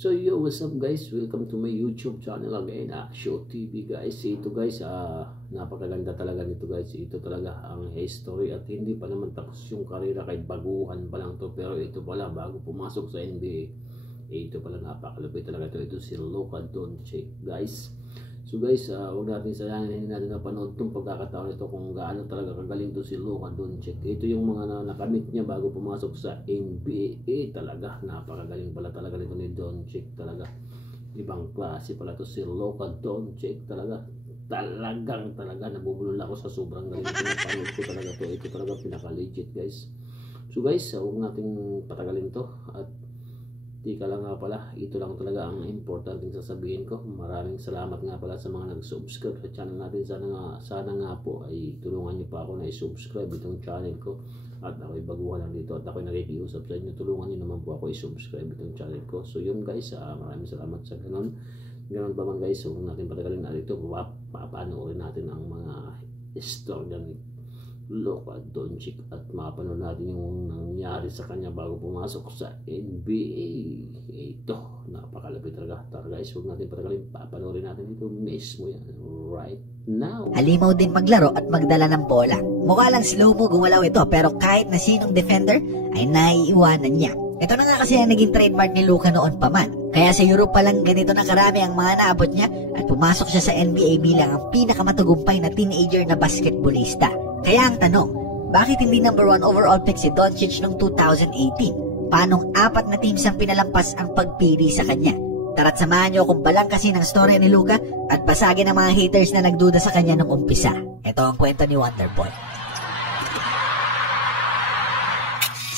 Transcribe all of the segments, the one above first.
So yo, what's up guys? Welcome to my YouTube channel again, Aksyo TV guys. Ito guys, napakaganda talaga nito guys. Ito talaga ang history at hindi pa naman tapos yung karera, kahit baguhan pa lang to. Pero ito pala, bago pumasok sa NBA, ito pala napakalupit talaga ito. Ito si Luka Doncic guys. So guys, huwag natin sayangin, hindi natin napanood itong pagkakataon ito kung gaano talaga kagaling to si Luka Doncic. Ito yung mga nakamit niya bago pumasok sa NBA. Talaga, napakagaling pala talaga nito ni Doncic talaga. Ibang klase pala to si Luka Doncic talaga. Talaga, nabubulol ako sa sobrang galing. Pinapanood ko talaga to. Ito talaga pinaka-legit guys. So guys, huwag natin patagalin to. At tika lang nga pala, ito lang talaga ang importanteng sasabihin ko. Maraming salamat nga pala sa mga nag-subscribe sa channel natin. Sana nga po ay tulungan nyo pa ako na i-subscribe itong channel ko. At ako'y baguhan lang dito at ako'y nakikiusap sa inyo. Tulungan nyo naman po ako i-subscribe itong channel ko. So yun guys, maraming salamat sa ganun. Ganun pa man guys, huwag natin patagalin na dito. Papanoorin natin ang mga istorya ni Luka Doncic at mapanood natin yung nangyari sa kanya bago pumasok sa NBA. Ito, napakalapit talaga. Tara guys, huwag natin patagalin. Papanoorin natin ito mismo yan right now. Halimaw din maglaro at magdala ng bola. Mukha lang slow-mo gumalaw ito, pero kahit na sinong defender ay naiiwanan niya. Ito na nga kasi ang naging trademark ni Luka noon pa man. Kaya sa Europe pa lang ganito na karami ang mga naabot niya at pumasok siya sa NBA bilang ang pinakamatagumpay na teenager na basketballista. Kaya ang tanong, bakit hindi number 1 overall pick si Doncic noong 2018? Paanong 4 na teams ang pinalampas ang pagpili sa kanya? Tara't samahan niyo kung balang kasi ng storya ni Luka at basagin ang mga haters na nagduda sa kanya noong umpisa. Ito ang kwento ni Wonderboy.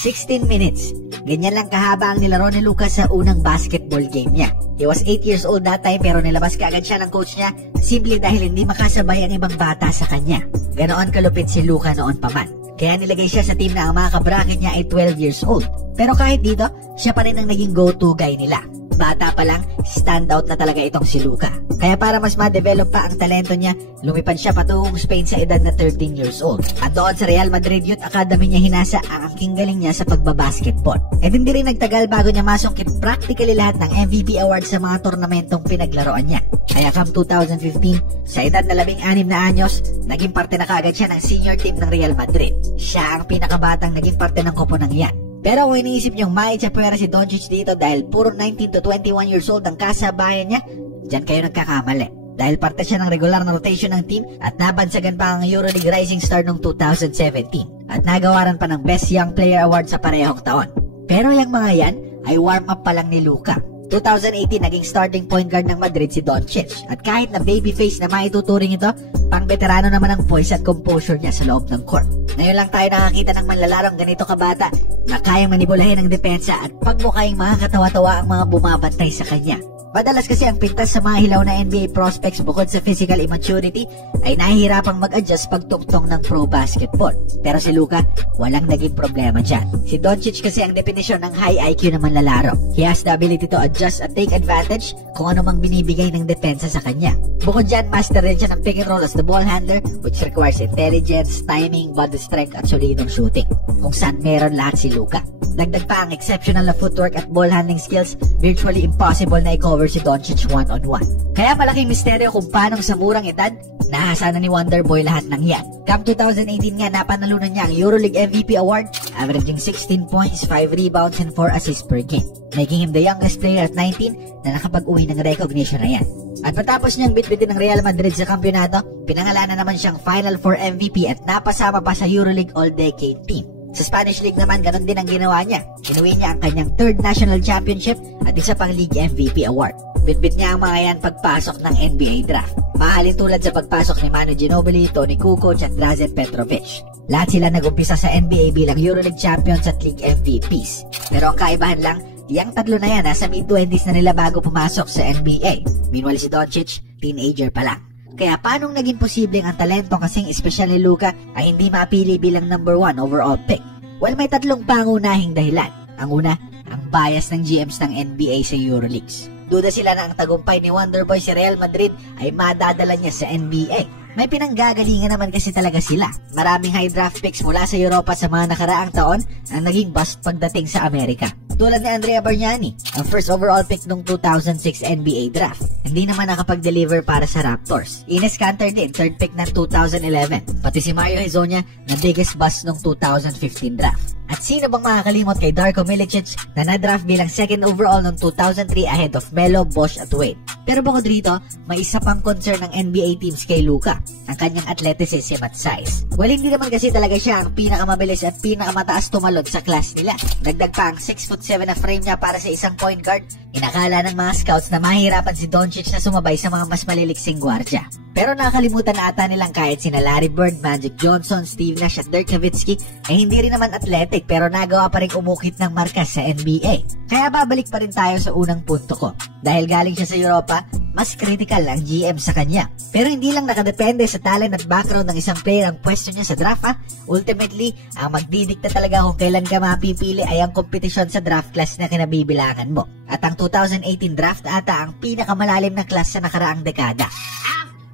16 minutes. Ganyan lang kahaba ang nilaro ni Luka sa unang basketball game niya. He was 8 years old that time pero nilabas kaagad siya ng coach niya simple dahil hindi makasabay ang ibang bata sa kanya. Ganoon kalupit si Luka noon pa man. Kaya nilagay siya sa team na ang mga kabracket niya ay 12 years old. Pero kahit dito, siya pa rin ang naging go-to guy nila. Bata pa lang, standout na talaga itong si Luka. Kaya para mas ma-develop pa ang talento niya, lumipad siya patungong Spain sa edad na 13 years old. At doon sa Real Madrid Youth Academy niya hinasa ang angking galing niya sa pagbabasketball. At hindi rin nagtagal bago niya masungkit practically lahat ng MVP awards sa mga tornamentong pinaglaruan niya. Kaya come 2015, sa edad na 16 na anyos, naging parte na kaagad siya ng senior team ng Real Madrid. Siya ang pinakabatang naging parte ng koponan yan. Pero kung iniisip niyong maitsapwera si Doncic dito dahil puro 19 to 21 years old ang kasabayan niya, dyan kayo nagkakamali. Dahil parte siya ng regular na rotation ng team at nabansagan pa ang EuroLeague Rising Star noong 2017 at nagawaran pa ng Best Young Player Award sa parehong taon. Pero yung mga yan ay warm-up pa lang ni Luka. 2018 naging starting point guard ng Madrid si Doncic at kahit na babyface na maituturing ito, pang veterano naman ang poise at composure niya sa loob ng court. Ngayon lang tayo nakakita ng manlalarong ganito kabata na kayang manipulahin ang depensa at pagmukhang makakatawa-tawa ang mga bumabantay sa kanya. Madalas kasi ang pintas sa mga hilaw na NBA prospects bukod sa physical immaturity ay nahihirapang mag-adjust pagtungtong ng pro basketball. Pero si Luka, walang naging problema dyan. Si Doncic kasi ang definisyon ng high IQ na manlalaro. He has the ability to adjust at take advantage kung ano mang binibigay ng depensa sa kanya. Bukod dyan, master rin siya ng pick and roll as the ball handler which requires intelligence, timing, body strength at solidong shooting. Kung saan meron lahat si Luka. Dagdag pa ang exceptional na footwork at ball handling skills, virtually impossible na i-cover si Doncic one-on-one. Kaya malaking misteryo kung paano sa murang edad, nahasa na ni Wonderboy lahat ng yan. Come 2018 nga, napanalunan niya ang EuroLeague MVP Award, averaging 16 points, 5 rebounds, and 4 assists per game, making him the youngest player at 19 na nakapag-uwi ng recognition na yan. At matapos niyang bitbitin ng Real Madrid sa kampyonato, pinangalanan naman siyang Final Four MVP at napasama pa sa EuroLeague All-Decade Team. Sa Spanish League naman, ganun din ang ginawa niya. Inuwi niya ang kanyang 3rd national championship at isa pang league MVP award. Bitbit niya ang mga yan pagpasok ng NBA draft. Mahalin tulad sa pagpasok ni Manu Ginobili, Toni Kukoc at Drazen Petrovic. Lahat sila nag-umpisa sa NBA bilang EuroLeague champions at league MVPs. Pero ang kaibahan lang, yang tatlo na yan nasa mid-20s na nila bago pumasok sa NBA. Meanwhile si Doncic, teenager pa lang. Kaya paanong naging posibleng ang talento kasing espesyal ni Luka ay hindi mapili bilang number 1 overall pick? Well, may tatlong pangunahing dahilan. Ang una, ang bias ng GMs ng NBA sa EuroLeagues. Duda sila na ang tagumpay ni Wonderboy si Real Madrid ay madadala niya sa NBA. May pinanggagalingan naman kasi talaga sila. Maraming high draft picks mula sa Europa sa mga nakaraang taon ang naging bust pagdating sa Amerika. Tulad ni Andrea Bargnani, ang first overall pick nung 2006 NBA draft. Hindi naman nakapag-deliver para sa Raptors. Enes Kanter din, third pick ng 2011. Pati si Mario Hezonja na biggest bust nung 2015 draft. At sino bang makakalimot kay Darko Milicic na na-draft bilang second overall noong 2003 ahead of Melo, Bosh at Wade. Pero bukod rito, may isa pang concern ng NBA teams kay Luka, ang kanyang athleticism at size. Well, hindi naman kasi talaga siya ang pinakamabilis at pinakamataas tumalon sa class nila. Dagdag pa ang 6'7" na frame niya para sa isang point guard. Inakala ng mga scouts na mahirapan si Doncic na sumabay sa mga mas maliliksing gwardya. Pero nakalimutan na ata nilang kahit sina Larry Bird, Magic Johnson, Steve Nash at Dirk Nowitzki ay hindi rin naman athletic pero nagawa pa rin umukit ng markas sa NBA. Kaya babalik pa rin tayo sa unang punto ko. Dahil galing siya sa Europa, mas critical ang GM sa kanya. Pero hindi lang nakadepende sa talent at background ng isang player ang pwesto niya sa draft ha. Ultimately, ang magdidikta talaga kung kailan ka mapipili ay ang kompetisyon sa draft class na kinabibilangan mo. At ang 2018 draft ata ang pinakamalalim na class sa nakaraang dekada.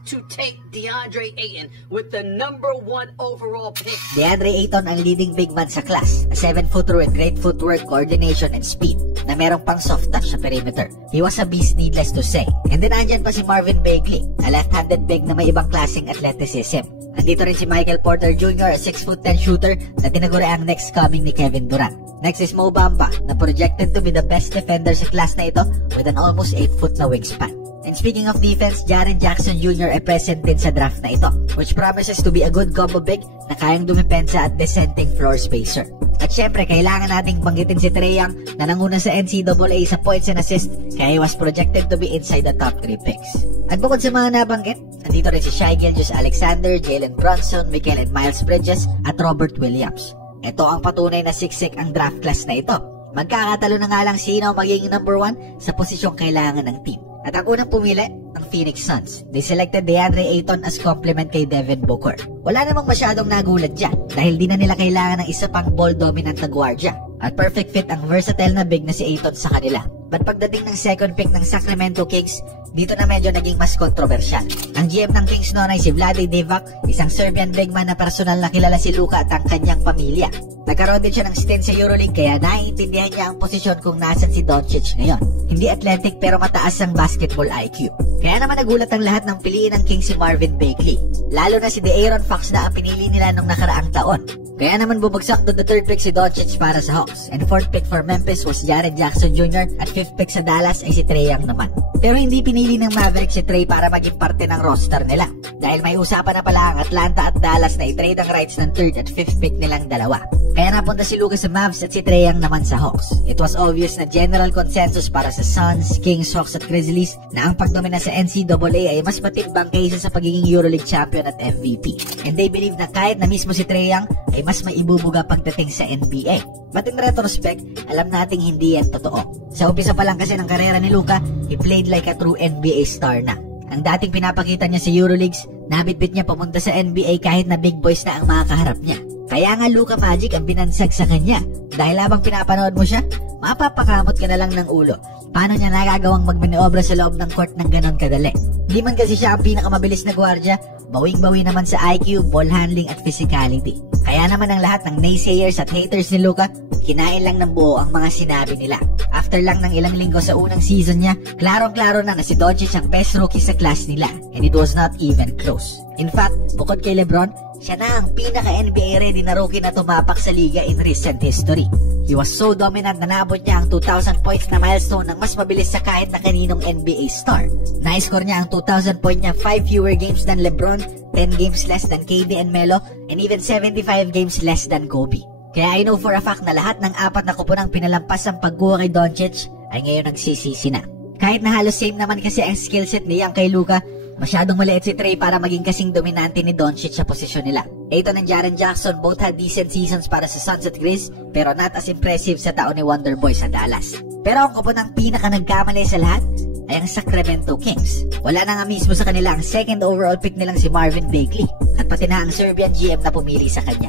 To take DeAndre Ayton with the #1 overall pick. DeAndre Ayton ang leading big man sa class, a 7-footer with great footwork, coordination, and speed, na merong pang soft touch sa perimeter. He was a beast, needless to say. And then andyan pa si Marvin Bagley, a left-handed big na may ibang klaseng athleticism. Andito rin si Michael Porter Jr., a 6'10" shooter na tinaguri ang next coming ni Kevin Durant. Next is Mo Bamba, na projected to be the best defender sa class na ito with an almost 8-foot na wingspan. And speaking of defense, Jaren Jackson Jr. ay present din sa draft na ito, which promises to be a good combo big na kayang dumipensa at dissenting floor spacer. At syempre, kailangan nating banggitin si Trae Young na nanguna sa NCAA sa points and assists kaya he was projected to be inside the top 3 picks. At bukod sa mga nabanggit, nandito rin si Shai Gilgeous-Alexander, Jalen Brunson, Mikael and Miles Bridges at Robert Williams. Ito ang patunay na siksik ang draft class na ito. Magkakatalo na nga lang sino magiging #1 sa posisyong kailangan ng team. At ang unang pumili, ang Phoenix Suns. They selected DeAndre Ayton as complement kay Devin Booker. Wala namang masyadong nagulat dyan dahil di na nila kailangan ng isa pang ball-dominant na gwardya. At perfect fit ang versatile na big na si Ayton sa kanila. But pagdating ng second pick ng Sacramento Kings, dito na medyo naging mas kontrobersyal. Ang GM ng Kings noon ay si Vlade Divac, isang Serbian big man na personal na kilala si Luka at ang kanyang pamilya. Nagkaroon din siya ng stint sa EuroLeague kaya naiintindihan niya ang posisyon kung nasan si Doncic ngayon. Hindi athletic pero mataas ang basketball IQ. Kaya naman nagulat ang lahat ng piliin ng Kings si Marvin Bagley. Lalo na si De'Aaron Fox na ang pinili nila nung nakaraang taon. Kaya naman bumagsak doon the third pick si Doncic para sa Hawks. And fourth pick for Memphis was Jaren Jackson Jr. At fifth pick sa Dallas ay si Trae Young naman. Pero hindi pinili ng Mavericks si Trae para maging parte ng roster nila. Dahil may usapan na pala ang Atlanta at Dallas na i-trade ang rights ng third at fifth pick nilang dalawa. Kaya napunta si Luka sa Mavs at si Trae Young naman sa Hawks. It was obvious na general consensus para sa Suns, Kings, Hawks at Grizzlies na ang pagdomina sa NCAA ay mas matimbang kaysa sa pagiging EuroLeague champion at MVP. And they believe na kahit na mismo si Trae Young ay mas maibubuga pagdating sa NBA. But in retrospect, alam nating hindi yan totoo. Sa umpisa pa lang kasi ng karera ni Luka, he played like a true NBA star na. Ang dating pinapakita niya sa EuroLeagues, nabitbit niya pamunta sa NBA kahit na big boys na ang mga kaharap niya. Kaya nga Luka Magic ang binansag sa kanya. Dahil habang pinapanood mo siya, mapapakamot ka na lang ng ulo. Paano niya nagagawang magmaniobra sa loob ng court ng ganon kadali? Hindi man kasi siya ang pinakamabilis na gwardya, bawing-bawi naman sa IQ, ball handling at physicality. Kaya naman ang lahat ng naysayers at haters ni Luka, kinain lang ng buo ang mga sinabi nila. After lang ng ilang linggo sa unang season niya, klarong-klaro na si Doncic ang best rookie sa class nila. And it was not even close. In fact, bukod kay LeBron, siya na ang pinaka-NBA ready na rookie na tumapak sa liga in recent history. He was so dominant na naabot niya ang 2,000 points na milestone ng mas mabilis sa kahit na kaninong NBA star. Na-score niya ang 2,000 point niya 5 fewer games than LeBron, 10 games less than KD and Melo, and even 75 games less than Kobe. Kaya I know for a fact na lahat ng 4 na kupunang pinalampas ang pagkuha kay Doncic ay ngayon nagsisisi na. Kahit na halos same naman kasi ang skillset niya kay Luka, masyadong maliit si Trae para maging kasing dominante ni Doncic sa posisyon nila. Ayton and Jaren Jackson both had decent seasons para sa Suns at Grizz, pero not as impressive sa taon ni Wonderboy sa Dallas. Pero ang kupunang pinaka nagkamali sa lahat ay ang Sacramento Kings. Wala na nga mismo sa kanila ang second overall pick nilang si Marvin Bagley, at pati na ang Serbian GM na pumili sa kanya.